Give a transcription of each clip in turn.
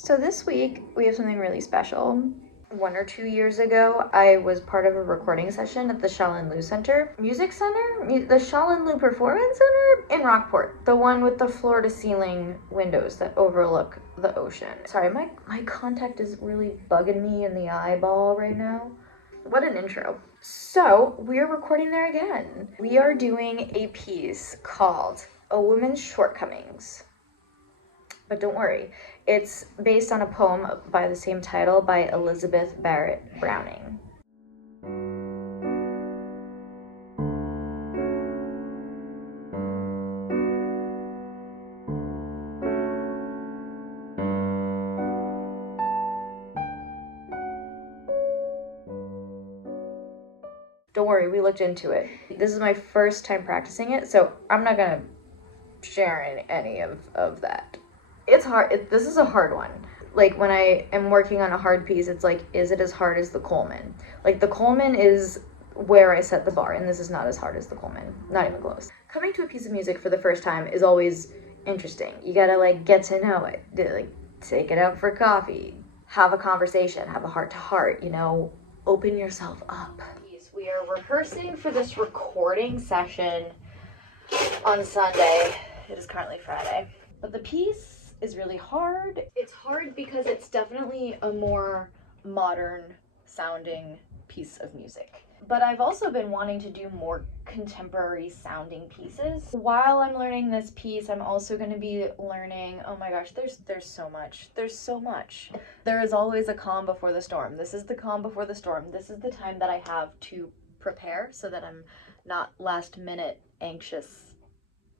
So this week we have something really special. 1 or 2 years ago, I was part of a recording session at the Shaolin Center, Music Center, the Shaolin Performance Center in Rockport, the one with the floor-to-ceiling windows that overlook the ocean. Sorry, my contact is really bugging me in the eyeball right now. What an intro. So we're recording there again. We are doing a piece called A Woman's Shortcomings. But don't worry, it's based on a poem by the same title by Elizabeth Barrett Browning. Don't worry, we looked into it. This is my first time practicing it, so I'm not gonna share any of that. It's hard. This is a hard one. Like, when I am working on a hard piece, it's like, is it as hard as the Coleman? Like, the Coleman is where I set the bar, and this is not as hard as the Coleman. Not even close. Coming to a piece of music for the first time is always interesting. You gotta, like, get to know it. Like, take it out for coffee. Have a conversation. Have a heart-to-heart, you know? Open yourself up. We are rehearsing for this recording session on Sunday. It is currently Friday. But the piece is really hard. It's hard because it's definitely a more modern sounding piece of music. But I've also been wanting to do more contemporary sounding pieces. While I'm learning this piece, I'm also going to be learning, oh my gosh, there's so much. There's so much. There is always a calm before the storm. This is the calm before the storm. This is the time that I have to prepare so that I'm not last minute anxious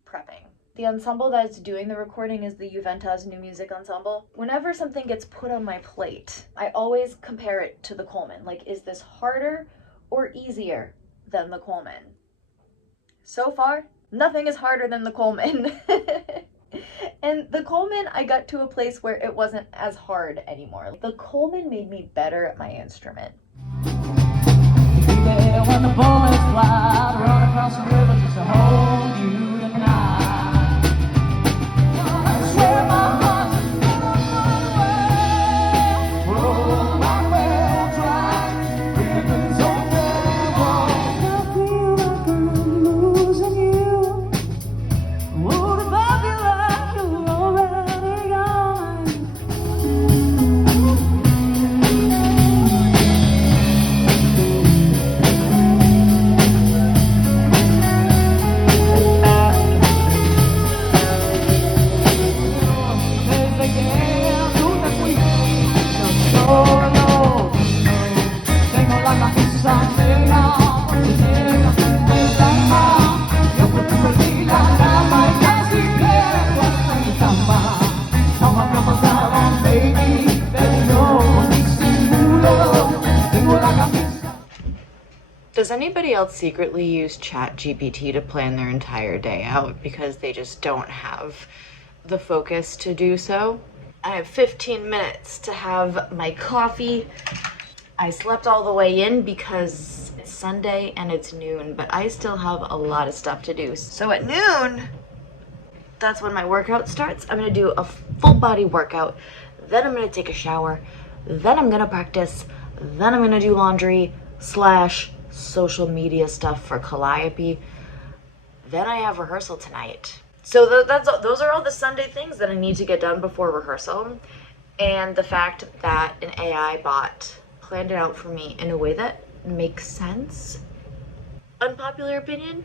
prepping. The ensemble that's doing the recording is the Juventus New Music Ensemble. Whenever something gets put on my plate, I always compare it to the Coleman. Like, is this harder or easier than the Coleman? So far, nothing is harder than the Coleman. And the Coleman, I got to a place where it wasn't as hard anymore. The Coleman made me better at my instrument. When the bullets fly, run across the river just to hold you tonight. Does anybody else secretly use ChatGPT to plan their entire day out because they just don't have the focus to do so? I have 15 minutes to have my coffee. I slept all the way in because it's Sunday and it's noon, but I still have a lot of stuff to do. So at noon, that's when my workout starts. I'm gonna do a full body workout, then I'm gonna take a shower, then I'm gonna practice, then I'm gonna do laundry / social media stuff for Calliope. Then I have rehearsal tonight. So those are all the Sunday things that I need to get done before rehearsal. And the fact that an AI bot planned it out for me in a way that makes sense. Unpopular opinion?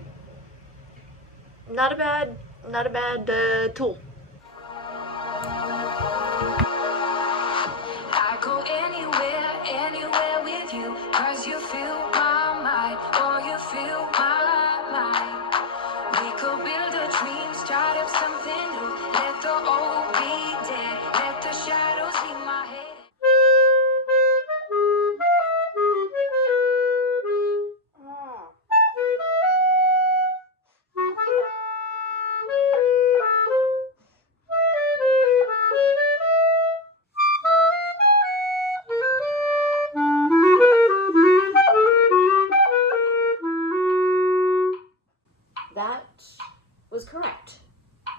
Not a bad tool. I go anywhere with you, 'cause you feel my mind, or you feel my mind. We could build a dream, start up something new. Let the old be dead, let the shadows leave my head. That was correct.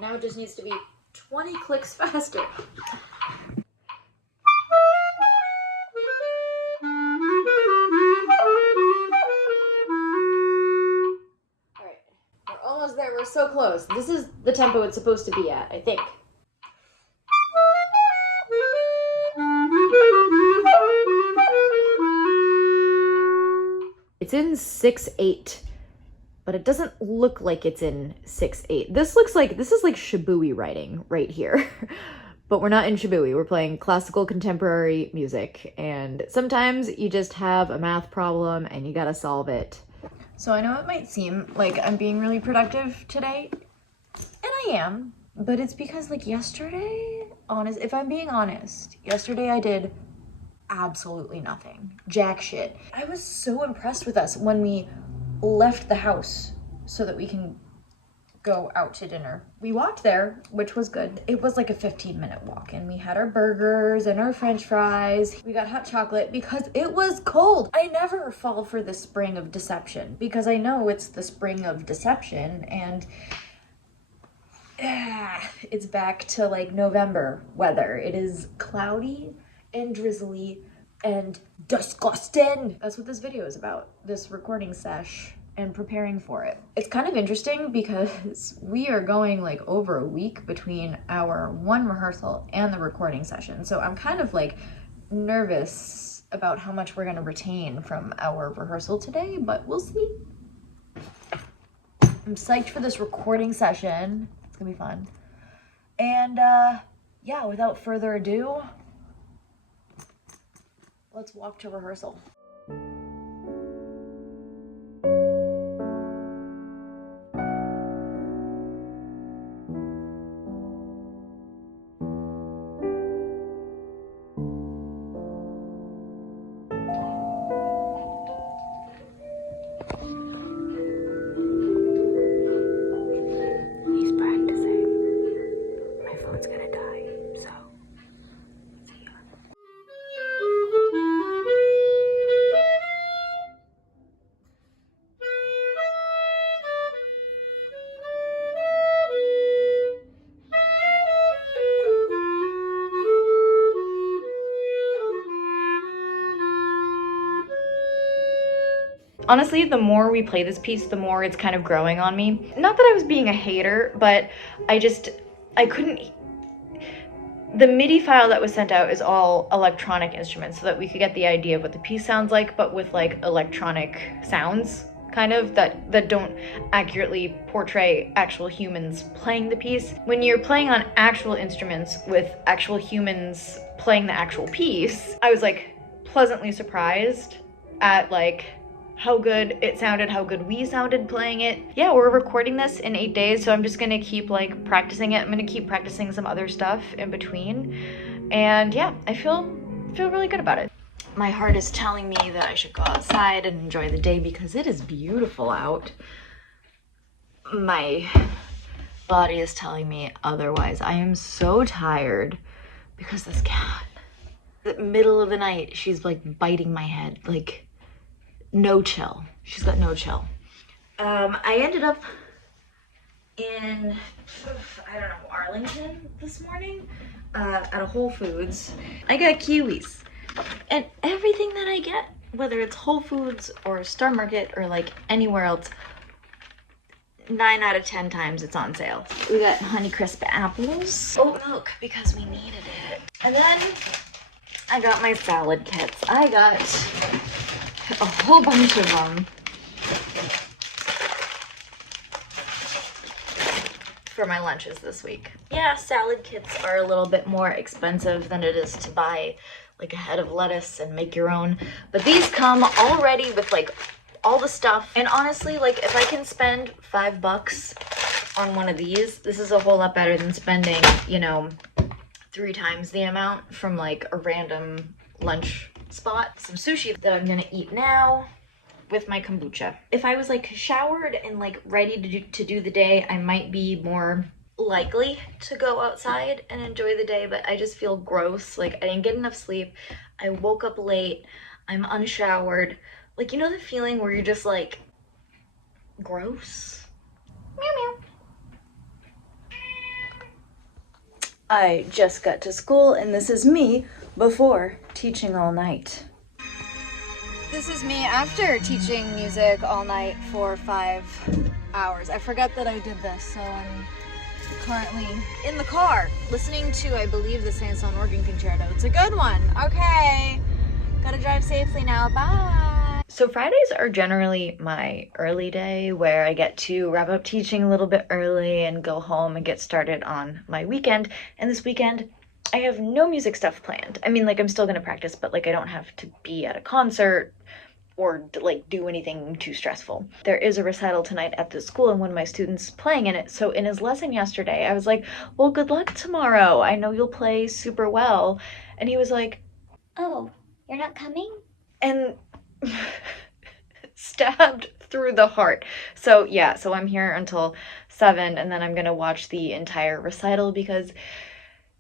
Now it just needs to be 20 clicks faster. so close. This is the tempo it's supposed to be at, I think. It's in 6/8, but it doesn't look like it's in 6/8. This is like Shibui writing right here. But we're not in Shibui. We're playing classical contemporary music, and sometimes you just have a math problem and you gotta solve it. So I know it might seem like I'm being really productive today, and I am, but it's because like yesterday, if I'm being honest, yesterday I did absolutely nothing. Jack shit. I was so impressed with us when we left the house so that we can go out to dinner. We walked there, which was good. It was like a 15-minute walk, and we had our burgers and our french fries. We got hot chocolate because it was cold. I never fall for the spring of deception because I know it's the spring of deception, and it's back to like November weather. It is cloudy and drizzly and disgusting. That's what this video is about, this recording sesh and preparing for it. It's kind of interesting because we are going like over a week between our one rehearsal and the recording session. So I'm kind of like nervous about how much we're gonna retain from our rehearsal today, but we'll see. I'm psyched for this recording session. It's gonna be fun. And yeah, without further ado, let's walk to rehearsal. He's practicing. My phone's gonna die, so see ya. Honestly, the more we play this piece, the more it's kind of growing on me. Not that I was being a hater, but I couldn't. The MIDI file that was sent out is all electronic instruments so that we could get the idea of what the piece sounds like, but with like electronic sounds, kind of, that don't accurately portray actual humans playing the piece. When you're playing on actual instruments with actual humans playing the actual piece, I was like pleasantly surprised at like how good it sounded, how good we sounded playing it. Yeah, we're recording this in 8 days, so I'm just gonna keep like practicing it. I'm gonna keep practicing some other stuff in between. And yeah, I feel really good about it. My heart is telling me that I should go outside and enjoy the day because it is beautiful out. My body is telling me otherwise. I am so tired because this cat, the middle of the night, she's like biting my head, like no chill. She's got no chill. I ended up in, I don't know, Arlington this morning at a Whole Foods. I got kiwis. And everything that I get, whether it's Whole Foods or Star Market or like anywhere else, 9 out of 10 times it's on sale. We got Honeycrisp apples, oat milk because we needed it. And then I got my salad kits. I got a whole bunch of them for my lunches this week. Yeah, salad kits are a little bit more expensive than it is to buy like a head of lettuce and make your own, but these come already with like all the stuff. And honestly, like if I can spend $5 on one of these, this is a whole lot better than spending, you know, 3 times the amount from like a random lunch spot. Some sushi that I'm gonna eat now with my kombucha. If I was like showered and like ready to do the day, I might be more likely to go outside and enjoy the day, but I just feel gross. Like I didn't get enough sleep. I woke up late. I'm unshowered. Like, you know the feeling where you're just like gross? Meow meow. I just got to school and this is me before teaching all night. This is me after teaching music all night for 5 hours. I forgot that I did this, so I'm currently in the car listening to, I believe, the Saint-Saëns Organ Concerto. It's a good one. Okay, gotta drive safely now. Bye. So Fridays are generally my early day where I get to wrap up teaching a little bit early and go home and get started on my weekend. And this weekend, I have no music stuff planned. I mean, like, I'm still gonna practice, but like I don't have to be at a concert or like do anything too stressful. There is a recital tonight at the school and one of my students playing in it. So in his lesson yesterday, I was like, well, good luck tomorrow. I know you'll play super well. And he was like, oh, you're not coming? And stabbed through the heart. So yeah, so I'm here until 7 and then I'm gonna watch the entire recital because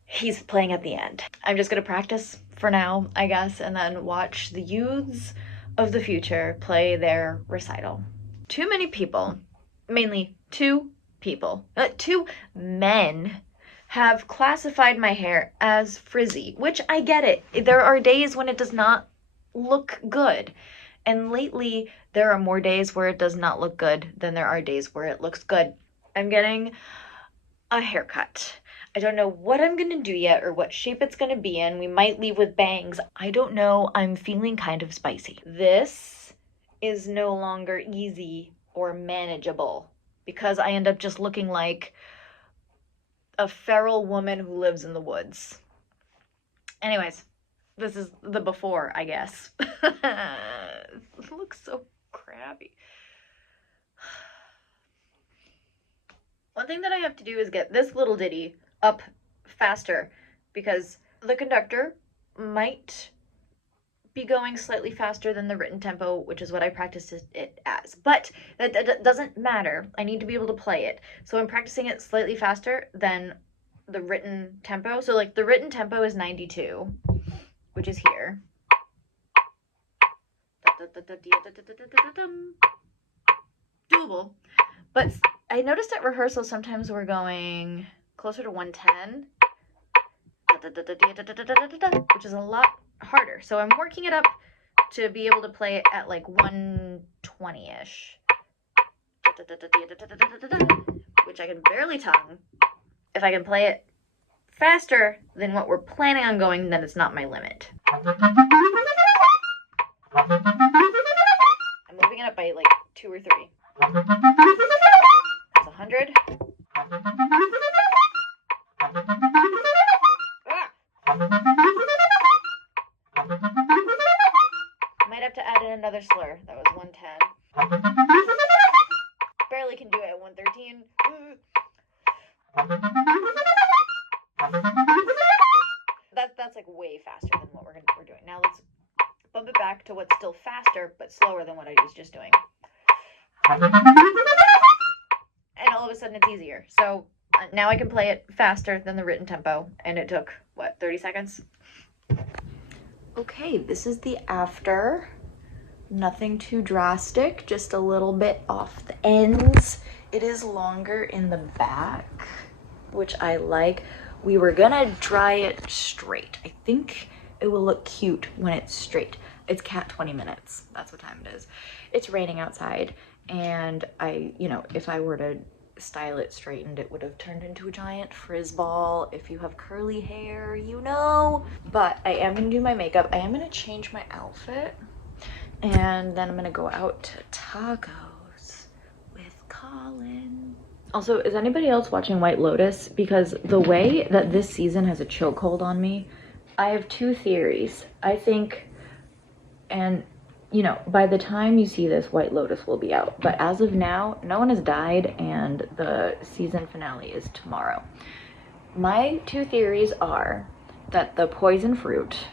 he's playing at the end. I'm just gonna practice for now, I guess, and then watch the youths of the future play their recital. Too many people, mainly two men, have classified my hair as frizzy, which I get it. There are days when it does not look good. And lately, there are more days where it does not look good than there are days where it looks good. I'm getting a haircut. I don't know what I'm gonna do yet or what shape it's gonna be in. We might leave with bangs. I don't know. I'm feeling kind of spicy. This is no longer easy or manageable because I end up just looking like a feral woman who lives in the woods. Anyways, this is the before, I guess. It looks so crappy. One thing that I have to do is get this little ditty up faster because the conductor might be going slightly faster than the written tempo, which is what I practiced it as. But that doesn't matter. I need to be able to play it. So I'm practicing it slightly faster than the written tempo. So like the written tempo is 92, which is here. Doable. But I noticed at rehearsal sometimes we're going closer to 110, which is a lot harder. So I'm working it up to be able to play it at like 120-ish, which I can barely tongue. If I can play it faster than what we're planning on going, then it's not my limit. I'm moving it up by like 2 or 3. That's 100. Might have to add in another slur. That was 110. Barely can do it at 113. That's like way faster than what we're doing. Now let's bump it back to what's still faster but slower than what I was just doing. And all of a sudden it's easier. So now I can play it faster than the written tempo, and it took, what, 30 seconds? Okay, this is the after. Nothing too drastic, just a little bit off the ends. It is longer in the back, which I like. We were gonna dry it straight. I think it will look cute when it's straight. It's cat 20 minutes. That's what time it is. It's raining outside, and if I were to style it straightened, it would have turned into a giant frizz ball. If you have curly hair, you know. But I am gonna do my makeup. I am gonna change my outfit, and then I'm gonna go out to tacos with Colin. Also, is anybody else watching White Lotus? Because the way that this season has a chokehold on me, I have two theories. I think, and by the time you see this, White Lotus will be out. But as of now, no one has died, and the season finale is tomorrow. My two theories are that the poison fruit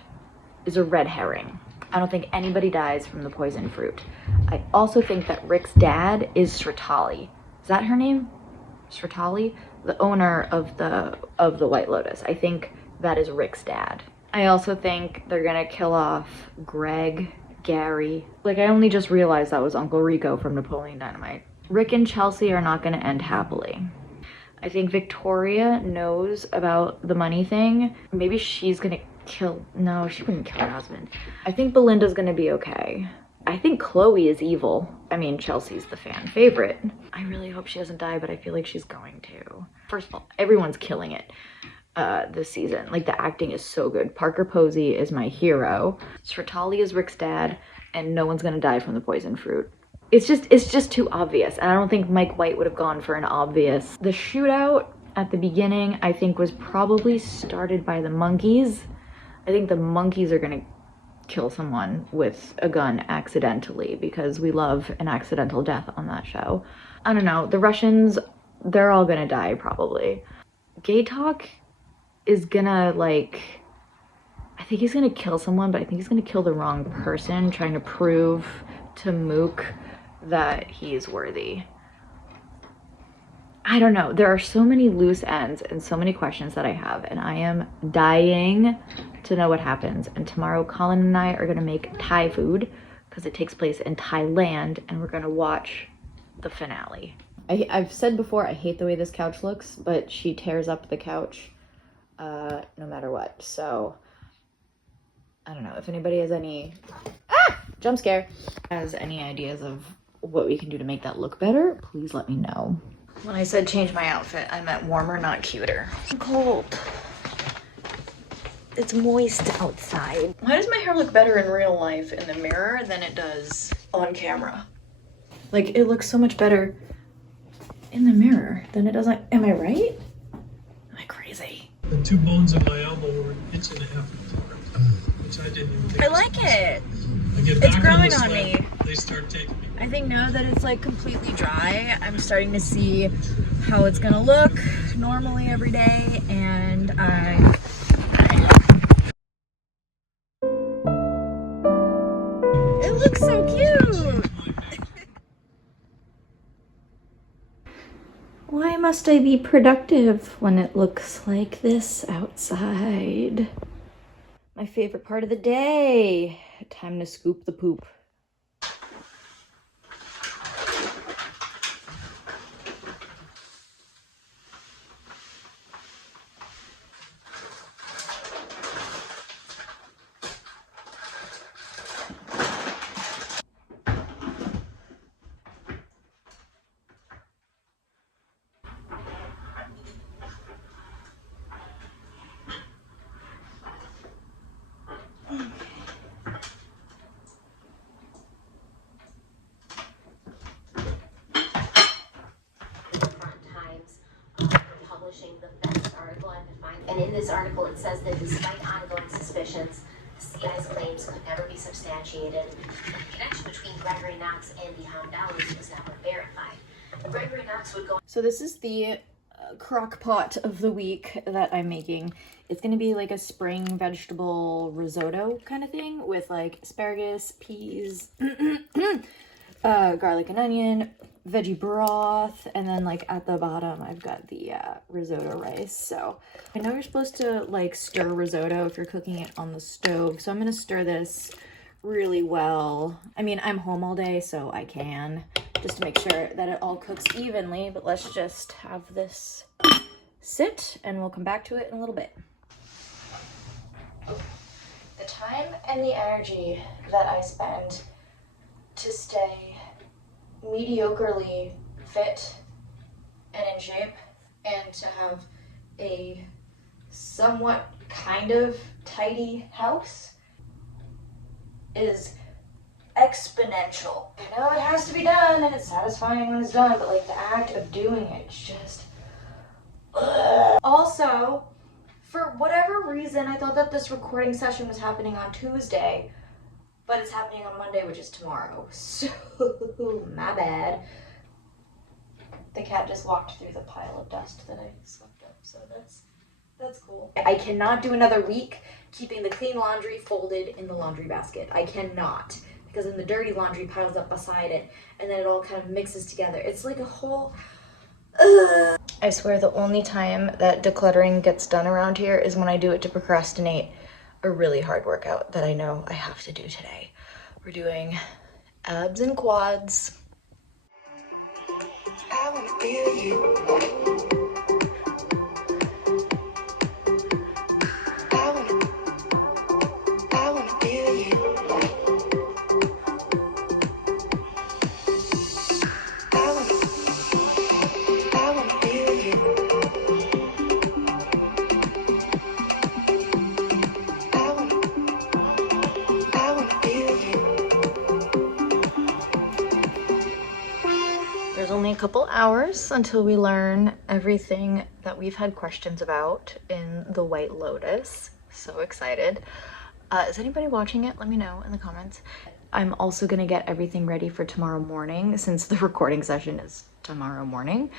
is a red herring. I don't think anybody dies from the poison fruit. I also think that Rick's dad is Sritali. Is that her name? Sritali? The owner of the White Lotus. I think that is Rick's dad. I also think they're gonna kill off Greg, Gary. Like, I only just realized that was Uncle Rico from Napoleon Dynamite. Rick and Chelsea are not gonna end happily. I think Victoria knows about the money thing. Maybe she's gonna no, she wouldn't kill her husband. I think Belinda's gonna be okay. I think Chloe is evil. I mean, Chelsea's the fan favorite. I really hope she doesn't die, but I feel like she's going to. First of all, everyone's killing it this season. Like, the acting is so good. Parker Posey is my hero. Srtali is Rick's dad, and no one's gonna die from the poison fruit. It's just too obvious, and I don't think Mike White would have gone for an obvious. The shootout at the beginning, I think, was probably started by the monkeys. I think the monkeys are gonna kill someone with a gun accidentally, because we love an accidental death on that show. I don't know, the Russians, they're all gonna die probably. Gay Talk is gonna, like, I think he's gonna kill someone, but I think he's gonna kill the wrong person, trying to prove to Mook that he's worthy. I don't know, there are so many loose ends and so many questions that I have, and I am dying to know what happens. And tomorrow Colin and I are gonna make Thai food because it takes place in Thailand, and we're gonna watch the finale. I've said before, I hate the way this couch looks, but she tears up the couch no matter what. So I don't know if anybody has any jump scare, has any ideas of what we can do to make that look better, please let me know. When I said change my outfit, I meant warmer, not cuter. I'm cold. It's moist outside. Why does my hair look better in real life in the mirror than it does on camera? Like, it looks so much better in the mirror than it does on, am I right? Am I crazy? The two bones in my elbow were an inch and a half apart, which I didn't even think. I like it. I get It's back growing on on me. They start taking me. I think now that it's like completely dry, I'm starting to see how it's gonna look normally every day, and it looks so cute. Why must I be productive when it looks like this outside? My favorite part of the day. Time to scoop the poop. The best article I could find. And in this article, it says that despite ongoing suspicions, the CI's claims could never be substantiated. And the connection between Gregory Knox and the Hound Dollars was never verified. Gregory Knox would go. So this is the crock pot of the week that I'm making. It's gonna be like a spring vegetable risotto kind of thing with like asparagus, peas, garlic and onion, veggie broth, and then like at the bottom I've got the risotto rice. So I know you're supposed to like stir risotto if you're cooking it on the stove, so I'm gonna stir this really well. I mean, I'm home all day, so I can, just to make sure that it all cooks evenly. But let's just have this sit and we'll come back to it in a little bit. The time and the energy that I spend to stay mediocrely fit and in shape, and to have a somewhat kind of tidy house is exponential. I know it has to be done and it's satisfying when it's done, but like the act of doing it just Also, for whatever reason, I thought that this recording session was happening on Tuesday, but it's happening on Monday, which is tomorrow. So, my bad. The cat just walked through the pile of dust that I swept up, so that's cool. I cannot do another week keeping the clean laundry folded in the laundry basket. I cannot, because then the dirty laundry piles up beside it, and then it all kind of mixes together. It's like a whole... I swear the only time that decluttering gets done around here is when I do it to procrastinate a really hard workout that I know I have to do today. We're doing abs and quads. I wanna be with you. I wanna be with you. couple hours until we learn everything that we've had questions about in the White Lotus. So excited. Is anybody watching it? Let me know in the comments. I'm also gonna get everything ready for tomorrow morning since the recording session is tomorrow morning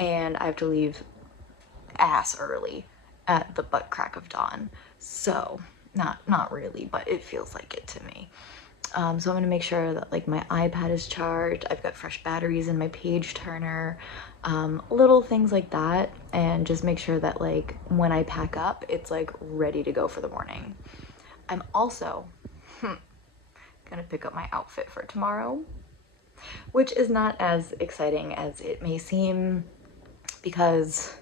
and I have to leave ass early at the butt crack of dawn. So not really, but it feels like it to me. So I'm gonna make sure that like my iPad is charged, I've got fresh batteries in my page turner, little things like that, and just make sure that like when I pack up, it's like ready to go for the morning. I'm also gonna pick up my outfit for tomorrow, which is not as exciting as it may seem because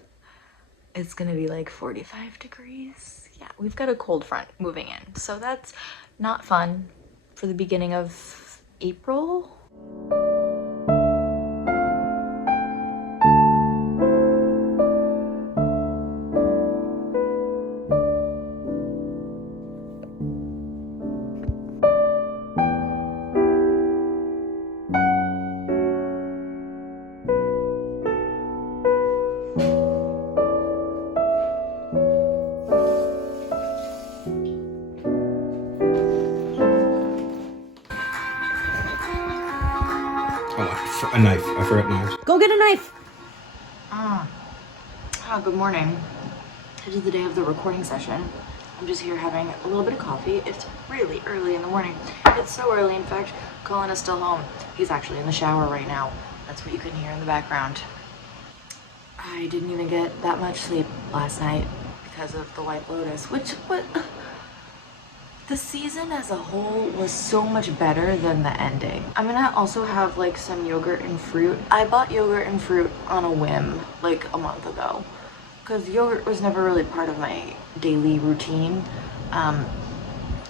it's gonna be like 45 degrees. Yeah, we've got a cold front moving in, so that's not fun for the beginning of April. A knife. I forgot knives. Go get a knife! Good morning. It is the day of the recording session. I'm just here having a little bit of coffee. It's really early in the morning. It's so early, in fact, Colin is still home. He's actually in the shower right now. That's what you can hear in the background. I didn't even get that much sleep last night because of the White Lotus, the season as a whole was so much better than the ending. I'm gonna also have like some yogurt and fruit. I bought yogurt and fruit on a whim like a month ago because yogurt was never really part of my daily routine.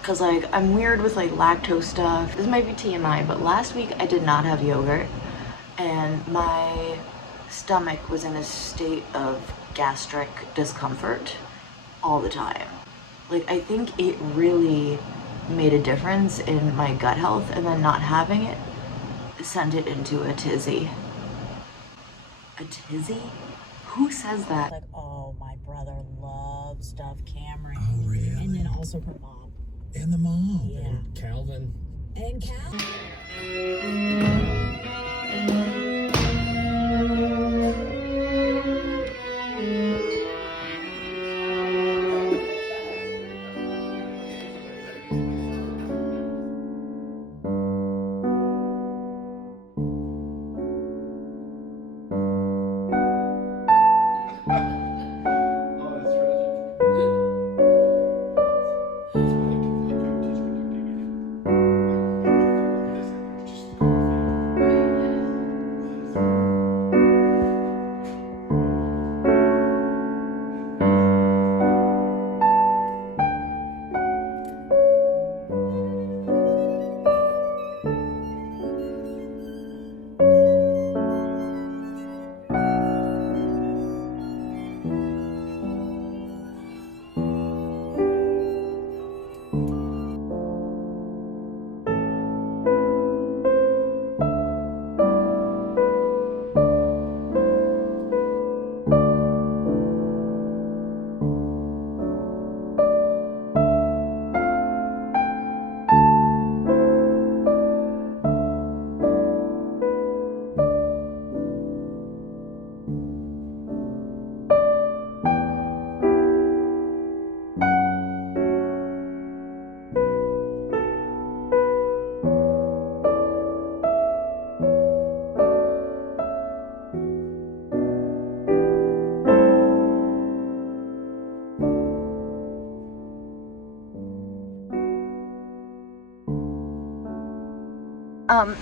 Cause like I'm weird with like lactose stuff. This might be TMI, but last week I did not have yogurt and my stomach was in a state of gastric discomfort all the time. Like, I think it really made a difference in my gut health, and then not having it sent it into a tizzy. A tizzy? Who says that? Like, oh, my brother loves stuffed Cameron. Oh, really? And then also her mom. And the mom. Yeah. And Calvin. And Cal.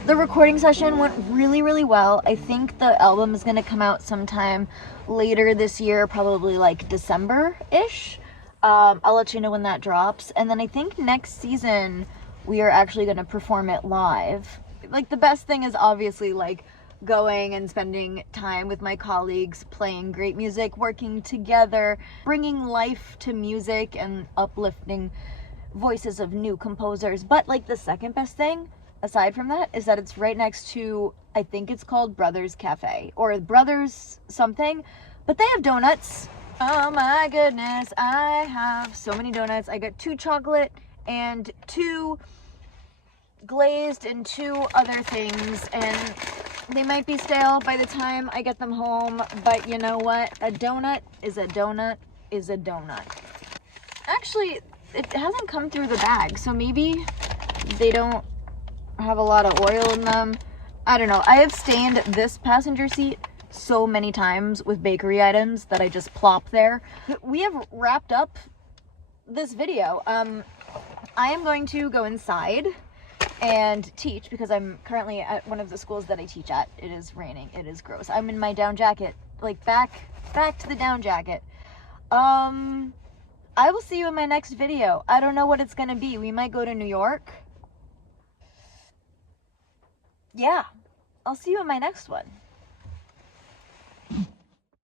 The recording session went really well. I think the album is gonna come out sometime later this year, probably like December-ish. I'll let you know when that drops. And then I think next season we are actually gonna perform it live. Like, the best thing is obviously like going and spending time with my colleagues, playing great music, working together, bringing life to music and uplifting voices of new composers. But like the second best thing aside from that is that it's right next to, I think it's called Brothers Cafe or Brothers something, but they have donuts. Oh my goodness, I have so many donuts. I got 2 chocolate and 2 glazed and 2 other things, and they might be stale by the time I get them home, but you know what? A donut is a donut is a donut. Actually, it hasn't come through the bag, so maybe they don't have a lot of oil in them. I don't know. I have stained this passenger seat so many times with bakery items that I just plop there. We have wrapped up this video. I am going to go inside and teach because I'm currently at one of the schools that I teach at. It is raining. It is gross. I'm in my down jacket, like back to the down jacket. I will see you in my next video. I don't know what it's gonna be. We might go to New York. Yeah, I'll see you in my next one.